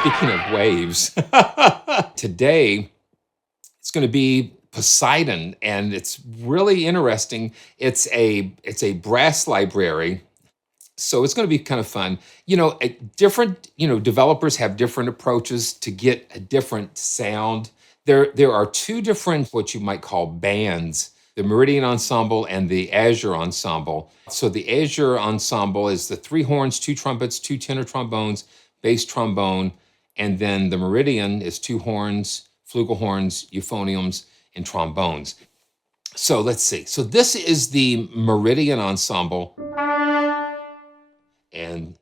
Speaking of waves, today it's going to be Poseidon, and it's really interesting. It's a brass library, so it's going to be kind of fun. Different developers have different approaches to get a different sound. There are two different what you might call bands: the Meridian Ensemble and the Azure Ensemble. So the Azure Ensemble is the three horns, two trumpets, two tenor trombones, bass trombone, and then the Meridian is two horns, flugelhorns, euphoniums, and trombones. So let's see. So this is the Meridian Ensemble, and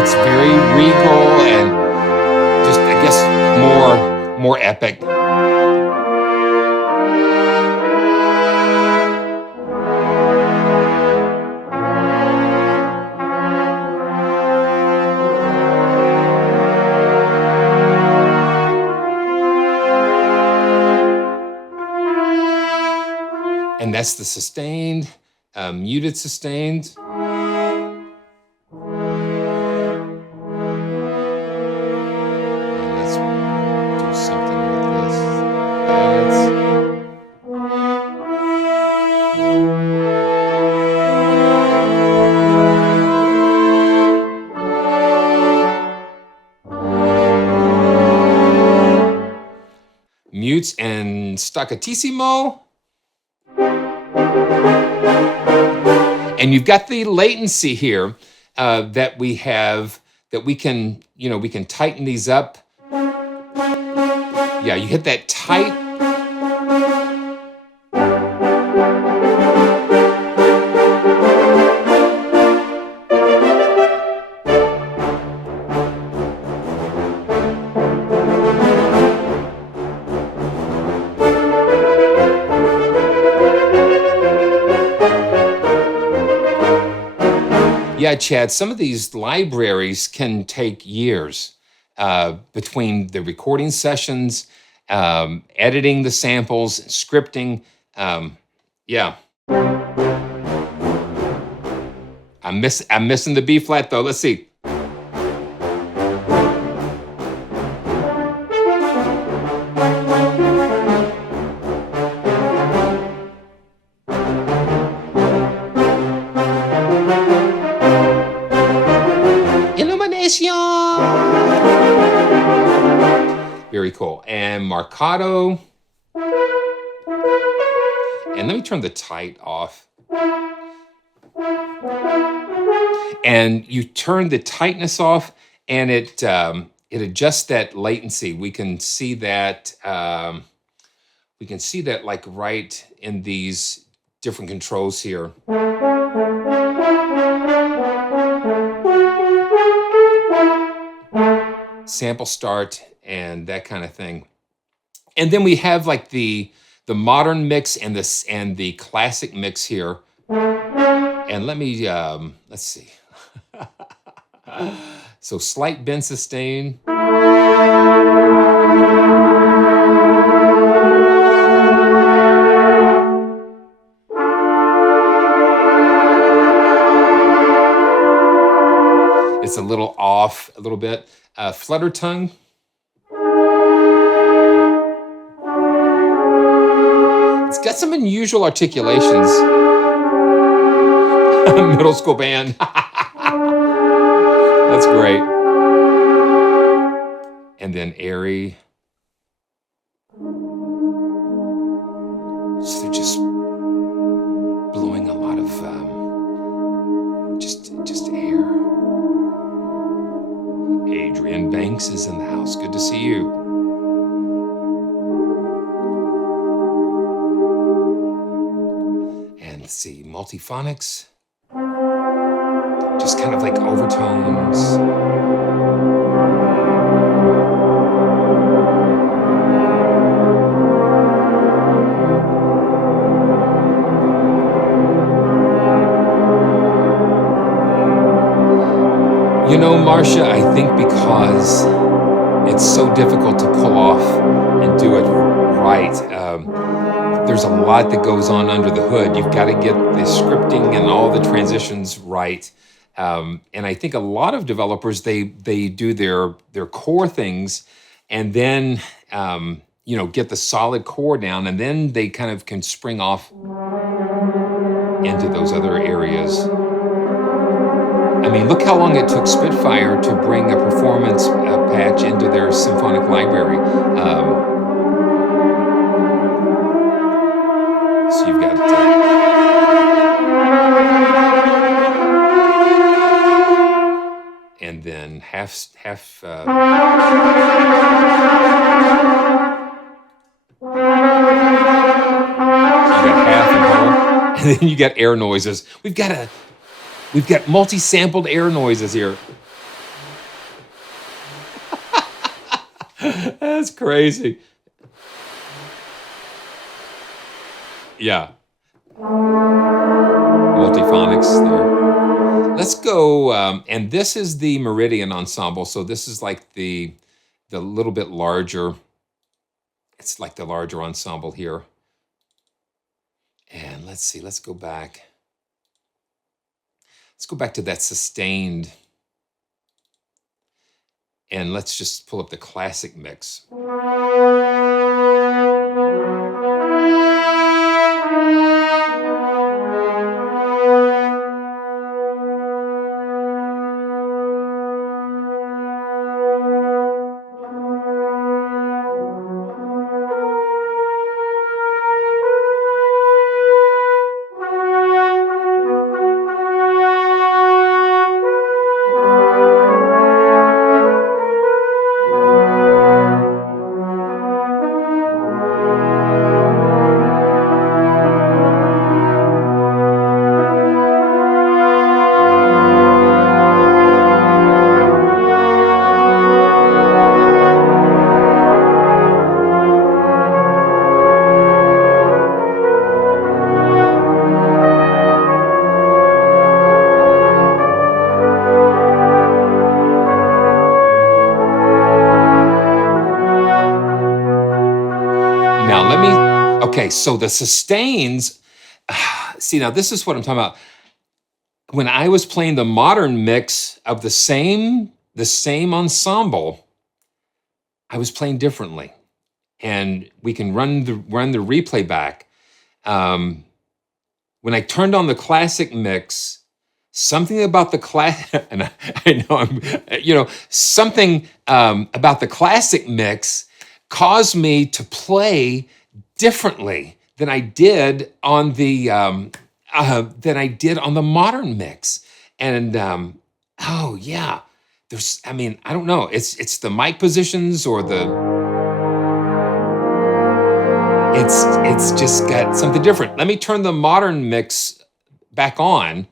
it's very regal and just, I guess, more epic. And that's the sustained, muted sustained. And let's do something with this. Mutes and staccatissimo. And you've got the latency here that we have, that we can tighten these up. Yeah, you hit that tight. Yeah, Chad, some of these libraries can take years between the recording sessions, editing the samples, scripting. Yeah. I'm missing the B flat though. Let's see. Illumination. Very cool. And marcato. And let me turn the tight off. And you turn the tightness off, and it adjusts that latency. We can see that. Like right in these different controls here. Sample start and that kind of thing. And then we have like the modern mix and the classic mix here. And let me let's see. So slight bend sustain. It's a little off, a little bit. Flutter tongue. It's got some unusual articulations. Middle school band. That's great. And then airy. So they're just blowing a lot of just air. Adrian Banks is in the house. Good to see you. And let's see, multiphonics. Just kind of like overtones. You know, Marcia, I think because it's so difficult to pull off and do it right, there's a lot that goes on under the hood. You've got to get the scripting and all the transitions right. And I think a lot of developers, they do their core things and then, you know, get the solid core down, and then they kind of can spring off into those other areas. I mean, look how long it took Spitfire to bring a performance patch into their symphonic library. So you've got and then half you got half and whole, and then you got air noises. We've got multi-sampled air noises here. That's crazy. Yeah. Multiphonics there. Let's go, and this is the Meridian ensemble. So this is like the little bit larger, it's like the larger ensemble here. And let's see, let's go back. Let's go back to that sustained, and let's just pull up the classic mix. Okay, so the sustains, see, now this is what I'm talking about. When I was playing the modern mix of the same ensemble, I was playing differently. And we can run the replay back. When I turned on the classic mix, something about the and I know something about the classic mix caused me to play differently than I did on the modern mix. And oh yeah, I don't know. It's the mic positions or it's just got something different. Let me turn the modern mix back on.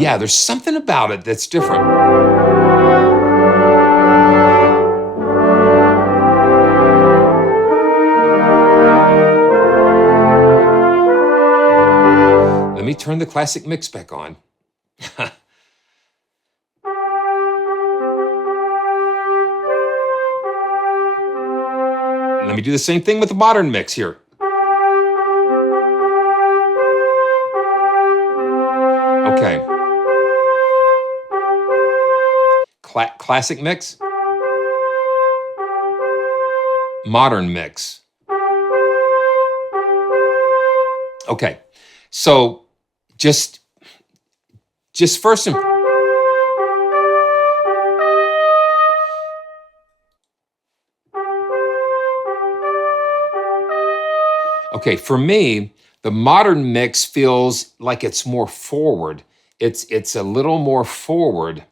Yeah, there's something about it that's different. me turn the classic mix back on. Let me do the same thing with the modern mix here. Okay. Classic mix. Modern mix. Okay. So just first and okay, for me, the modern mix feels like it's more forward. It's a little more forward.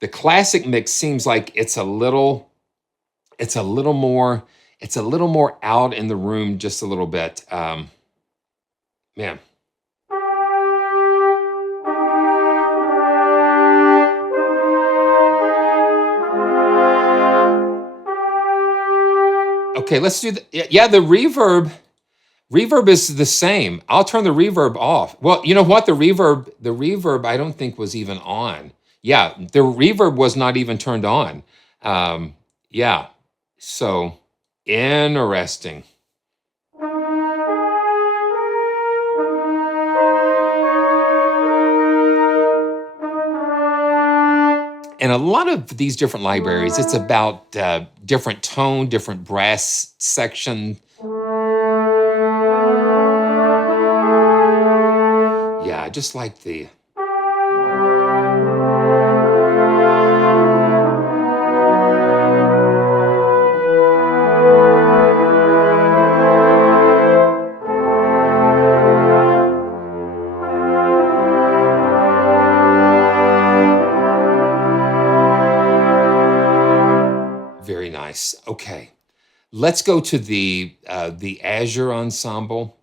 The classic mix seems like it's a little more out in the room just a little bit. Man. Okay, let's do the yeah, the reverb. Reverb is the same. I'll turn the reverb off. Well, you know what? The reverb I don't think was even on. Yeah, the reverb was not even turned on. Yeah, so interesting. And a lot of these different libraries, it's about different tone, different brass section. Yeah, I just like the... Very nice. Okay, let's go to the Azure ensemble.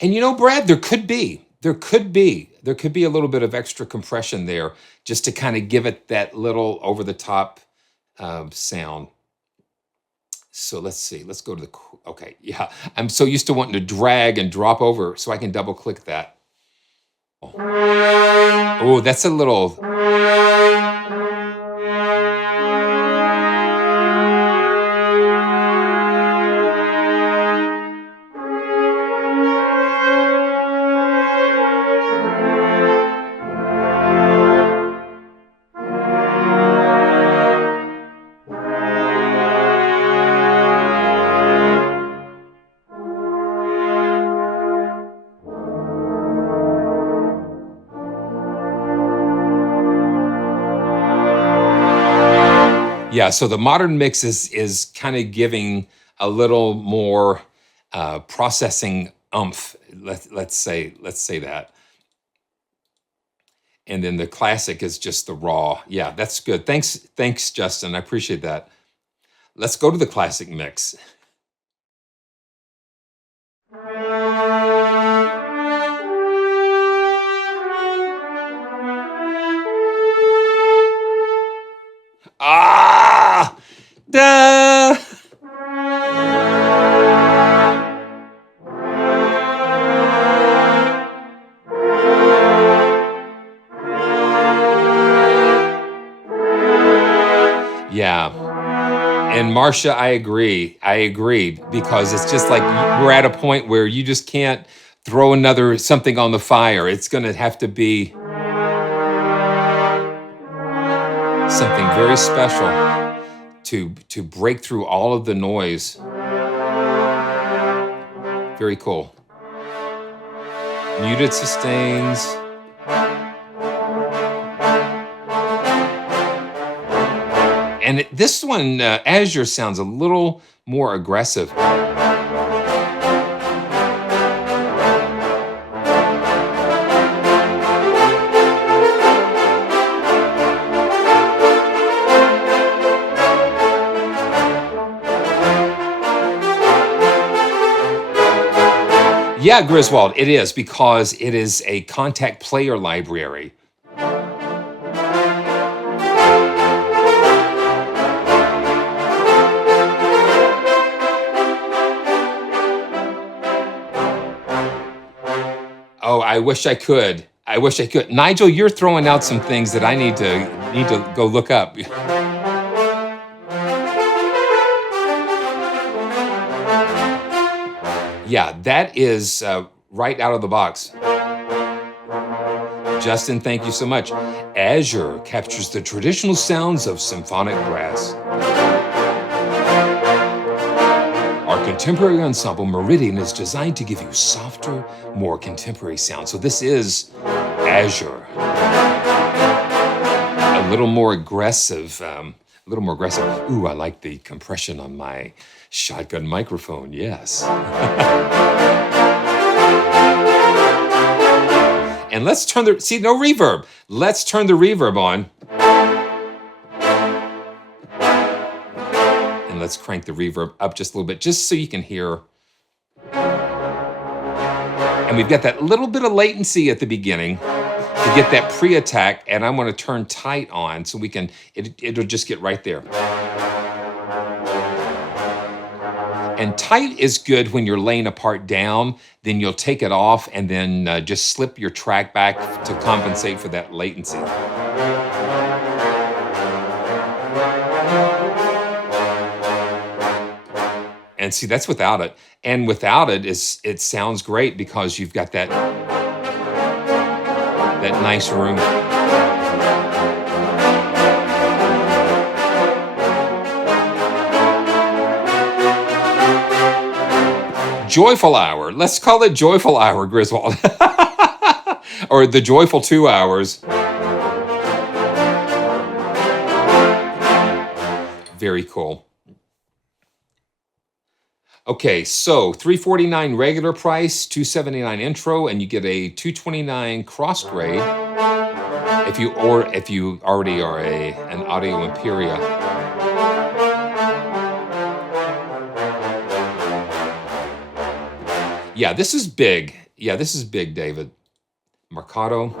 And you know, Brad, there could be a little bit of extra compression there just to kind of give it that little over the top sound. So let's see, let's go to the, okay, yeah. I'm so used to wanting to drag and drop over so I can double click that. Oh, that's a little... Yeah, so the modern mix is kind of giving a little more processing oomph. Let's say that. And then the classic is just the raw. Yeah, that's good. Thanks, Justin. I appreciate that. Let's go to the classic mix. Ah! Da! Yeah. And Marcia, I agree. Because it's just like we're at a point where you just can't throw another something on the fire. It's going to have to be something very special to break through all of the noise. Very cool. Muted sustains. And this one, Azure, sounds a little more aggressive. Yeah, Griswold, it is, because it is a contact player library. Oh, I wish I could. I wish I could. Nigel, you're throwing out some things that I need to go look up. Yeah, that is right out of the box. Justin, thank you so much. Azure captures the traditional sounds of symphonic brass. Our contemporary ensemble, Meridian, is designed to give you softer, more contemporary sound. So this is Azure. A little more aggressive. Ooh, I like the compression on my shotgun microphone, yes. And let's turn the, see, no reverb. Let's turn the reverb on. And let's crank the reverb up just a little bit, just so you can hear. And we've got that little bit of latency at the beginning to get that pre-attack, and I want to turn tight on so we can, it'll just get right there. And tight is good when you're laying a part down, then you'll take it off and then just slip your track back to compensate for that latency. And see, that's without it. And without it, it sounds great because you've got that nice room. Joyful hour. Let's call it joyful hour, Griswold. Or the joyful 2 hours. Very cool. Okay, so $349 regular price, $279 intro, and you get a $229 cross grade if you already are an Audio Imperia. Yeah, this is big. Yeah, this is big, David. Mercado.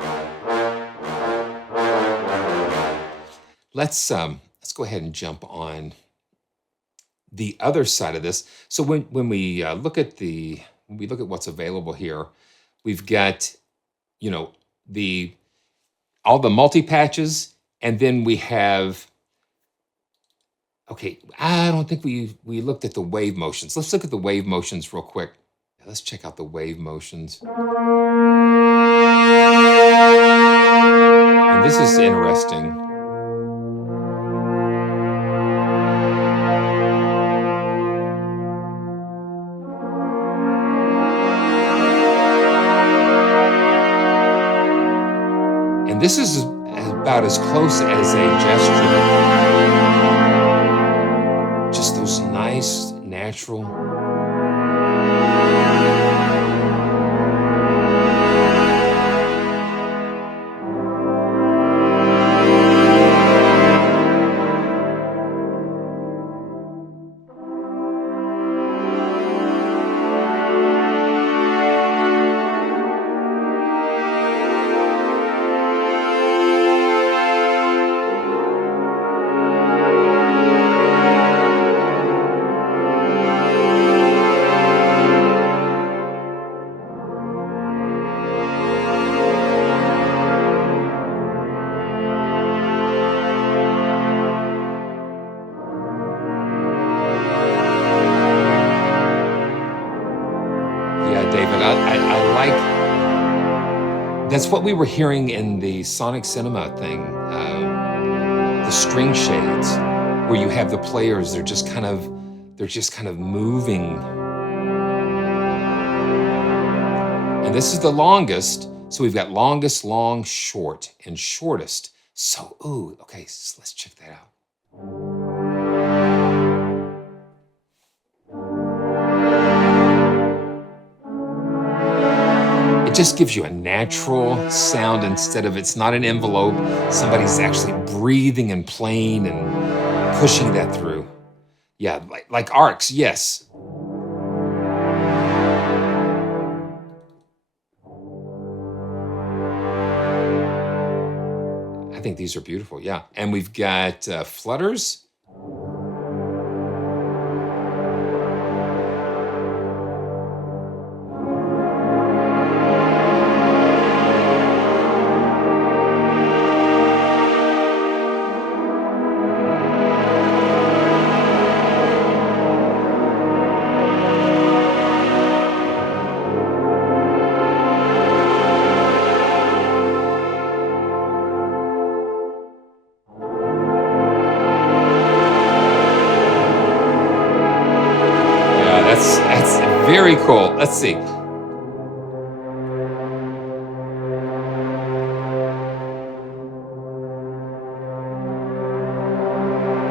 Let's go ahead and jump on the other side of this. So when we look at what's available here, we've got, you know, all the multi-patches, and then we have, okay, I don't think we looked at the wave motions. Let's look at the wave motions real quick. Let's check out the wave motions. And this is interesting. And this is about as close as a gesture. Just those nice, natural. That's what we were hearing in the Sonic Cinema thing, the string shades, where you have the players, they're just kind of moving. And this is the longest, so we've got longest, long, short, and shortest. So, ooh, okay, so let's check that out. It just gives you a natural sound instead of, it's not an envelope. Somebody's actually breathing and playing and pushing that through. Yeah, like arcs, yes. I think these are beautiful, yeah. And we've got flutters. Very cool. Let's see.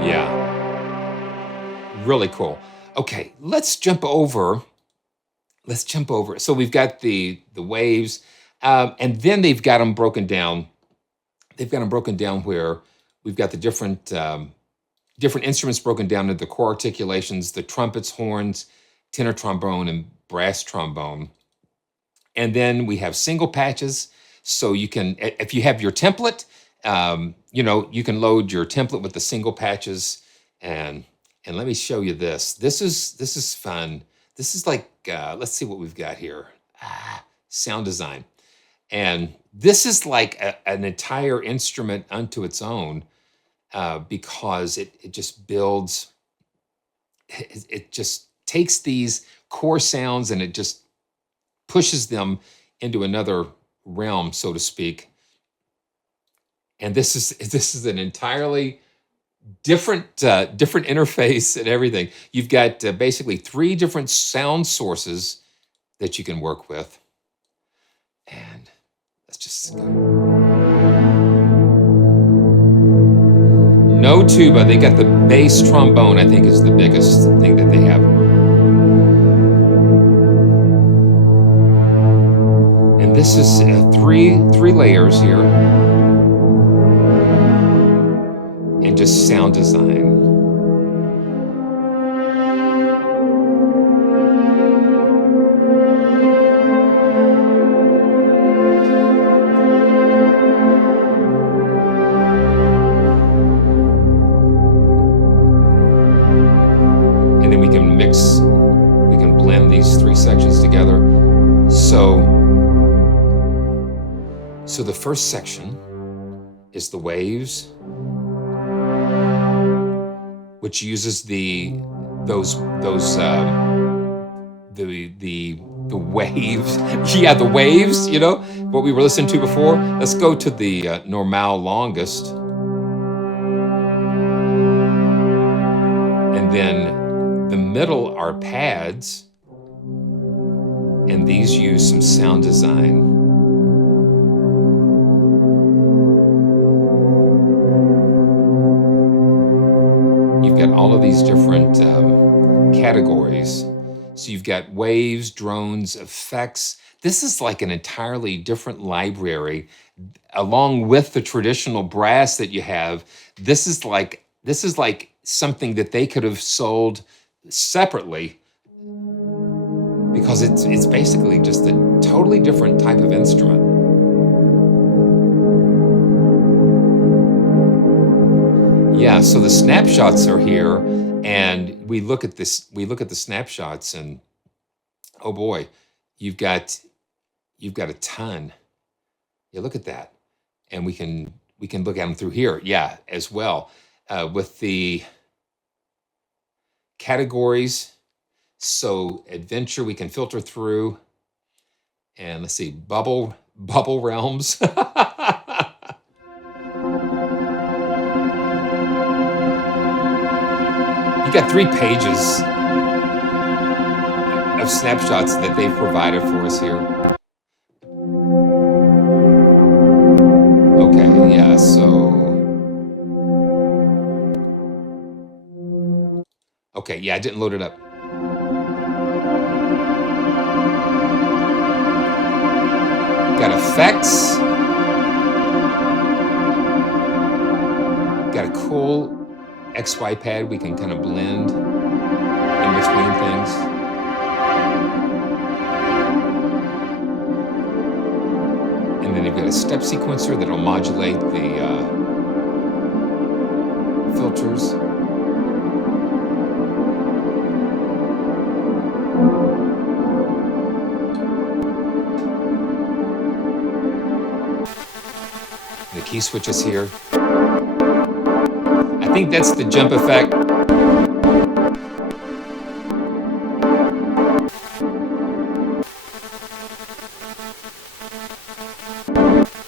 Yeah, really cool. Okay, let's jump over. Let's jump over. So we've got the waves, and then they've got them broken down. They've got them broken down where we've got the different different instruments broken down into the core articulations, the trumpets, horns, tenor trombone, and brass trombone. And then we have single patches. So you can, if you have your template, you know, you can load your template with the single patches. And let me show you this. This is fun. This is like, let's see what we've got here. Sound design. And this is like an entire instrument unto its own, because it just builds, it just takes these core sounds and it just pushes them into another realm, so to speak. And this is an entirely different different interface and everything. You've got basically 3 different sound sources that you can work with. And let's just go. No tuba. They got the bass trombone, I think, is the biggest thing that they have. And this is 3 layers here. And just sound design. And then we can mix, we can blend these 3 sections together. So the first section is the waves, which uses the waves. Yeah, the waves, you know, what we were listening to before. Let's go to the normale longest. And then the middle are pads. And these use some sound design. You've got all of these different categories. So you've got waves, drones, effects. This is like an entirely different library, along with the traditional brass that you have. This is like something that they could have sold separately, because it's basically just a totally different type of instrument. Yeah, so the snapshots are here, and we look at this. We look at the snapshots, and oh boy, you've got a ton. Yeah, look at that, and we can look at them through here. Yeah, as well, with the categories. So adventure, we can filter through, and let's see, bubble realms. You got 3 pages of snapshots that they've provided for us here. Okay, yeah, so. Okay, yeah, I didn't load it up. Got effects. Got a cool XY pad we can kind of blend in between things. And then they've got a step sequencer that'll modulate the filters. The key switches here. I think that's the jump effect.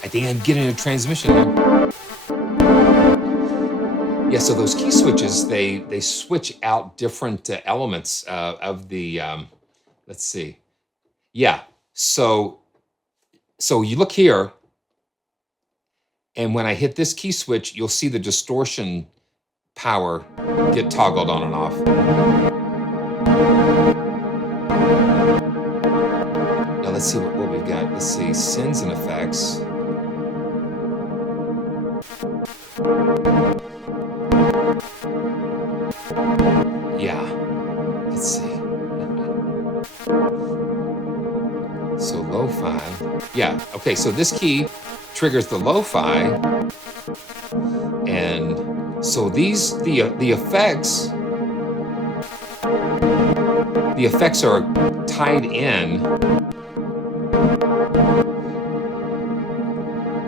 I think I'm getting a transmission now. Yeah, so those key switches, they switch out different elements of the, let's see. Yeah, so you look here, and when I hit this key switch, you'll see the distortion power get toggled on and off. Now let's see what we've got. Let's see, sins and effects. Yeah, let's see. So lo-fi, yeah, okay, so this key triggers the lo-fi, and so the effects are tied in,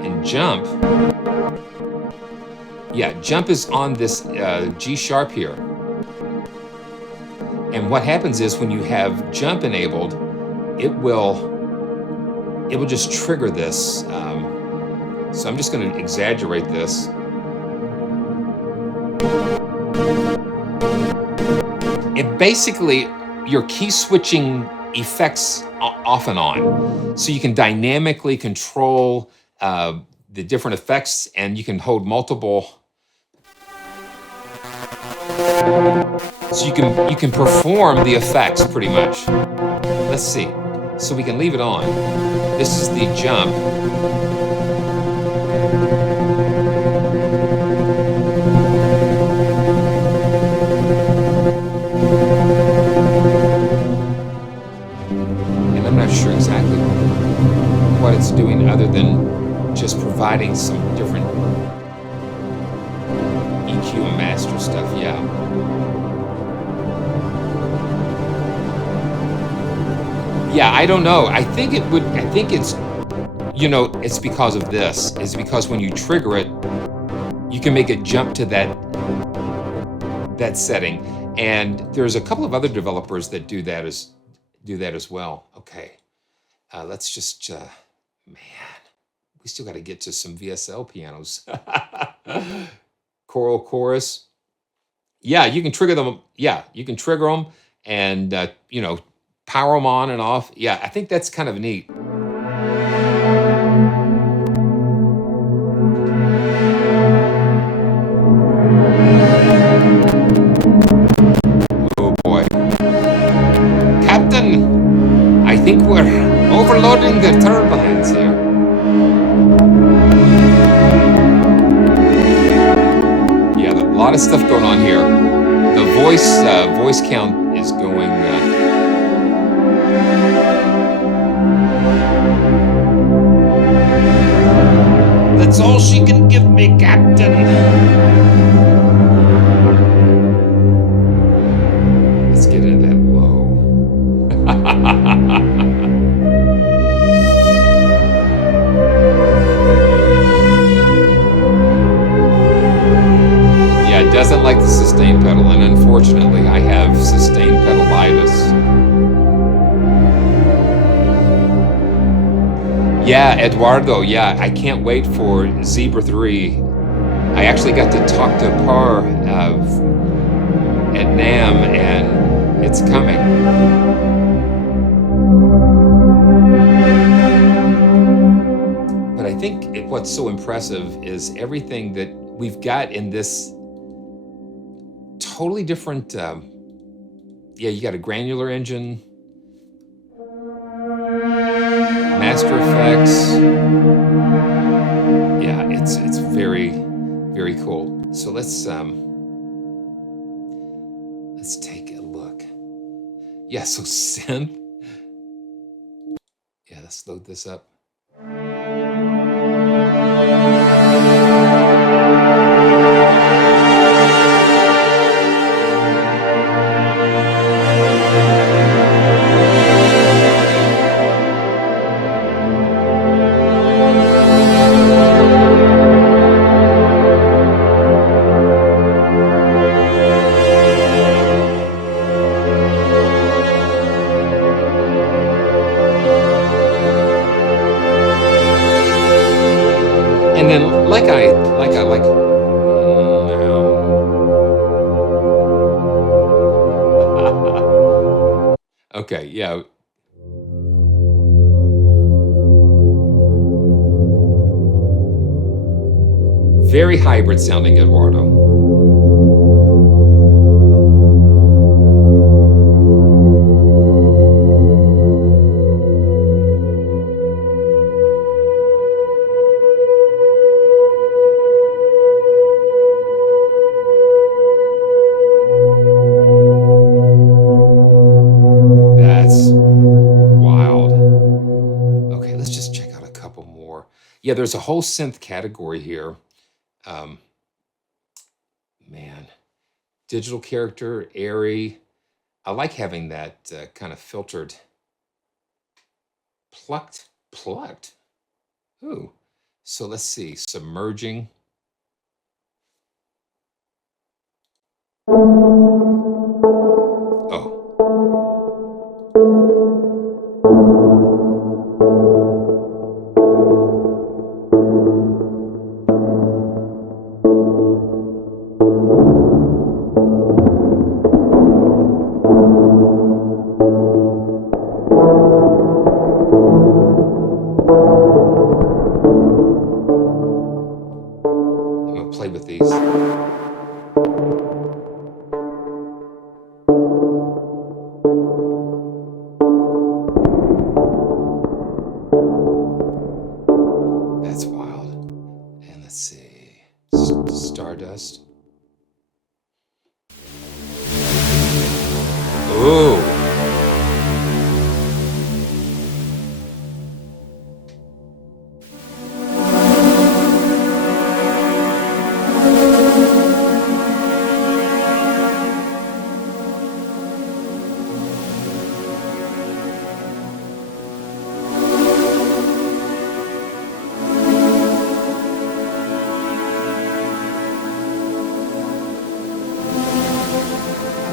and jump, yeah, jump is on this G sharp here. And what happens is when you have jump enabled, it will just trigger this. So I'm just going to exaggerate this. It basically, you're key switching effects off and on. So you can dynamically control the different effects, and you can hold multiple. So you can perform the effects pretty much. Let's see. So we can leave it on. This is the jump. And I'm not sure exactly what it's doing other than just providing some different EQ and master stuff, yeah. Yeah, I don't know. I think it's, you know, it's because of this. It's because when you trigger it, you can make it jump to that setting. And there's a couple of other developers that do that as well. Okay, let's just, man, we still got to get to some VSL pianos. Choral chorus. Yeah, you can trigger them. Yeah, you can trigger them and, you know, power them on and off. Yeah, I think that's kind of neat. Oh boy. Captain, I think we're overloading the turbines here. Yeah, a lot of stuff going on here. The voice count is going. That's all she can give me, Captain. Let's get into that low. Yeah, it doesn't like the sustain pedal, and unfortunately, I have sustain pedalitis. Yeah, Eduardo, yeah, I can't wait for Zebra 3. I actually got to talk to Par at NAMM, and it's coming. But I think what's so impressive is everything that we've got in this totally different, yeah, you got a granular engine, master effects. Yeah, it's very, very cool. So let's take a look. Yeah, so synth. Yeah, let's load this up. And then, like I okay, yeah, Very hybrid sounding, Eduardo. That's wild. Okay, let's just check out a couple more. Yeah, there's a whole synth category here. Man, digital character, airy. I like having that kind of filtered, plucked. Ooh. So let's see, submerging. Oh. I'm gonna play with these. That's wild. And let's see, Stardust. Ooh.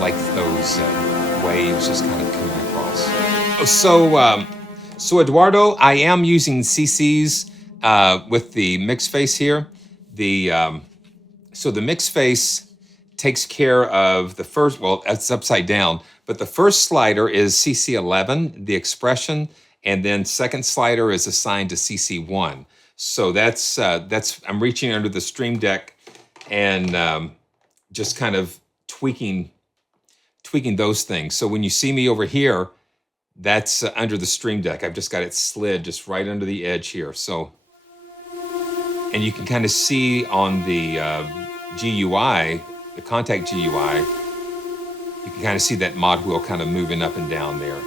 Like those waves just kind of coming across. So Eduardo, I am using CCs with the mix face here. So the mix face takes care of the first, well, it's upside down, but the first slider is CC11, the expression, and then second slider is assigned to CC1. So that's I'm reaching under the Stream Deck and just kind of tweaking those things. So when you see me over here, that's under the Stream Deck. I've just got it slid just right under the edge here. So, and you can kind of see on the GUI, the Contact GUI, you can kind of see that mod wheel kind of moving up and down there.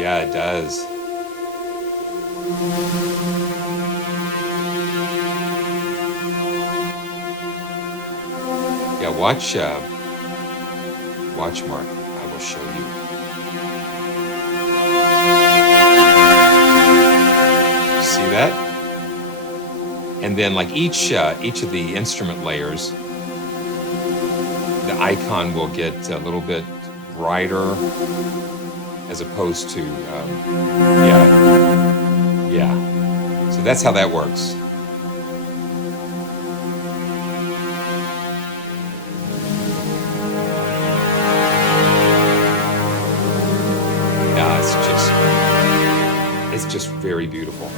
Yeah, it does. Yeah, watch Mark. I will show you. See that? And then like each of the instrument layers, the icon will get a little bit brighter as opposed to, yeah. So that's how that works. Yeah, it's just very beautiful.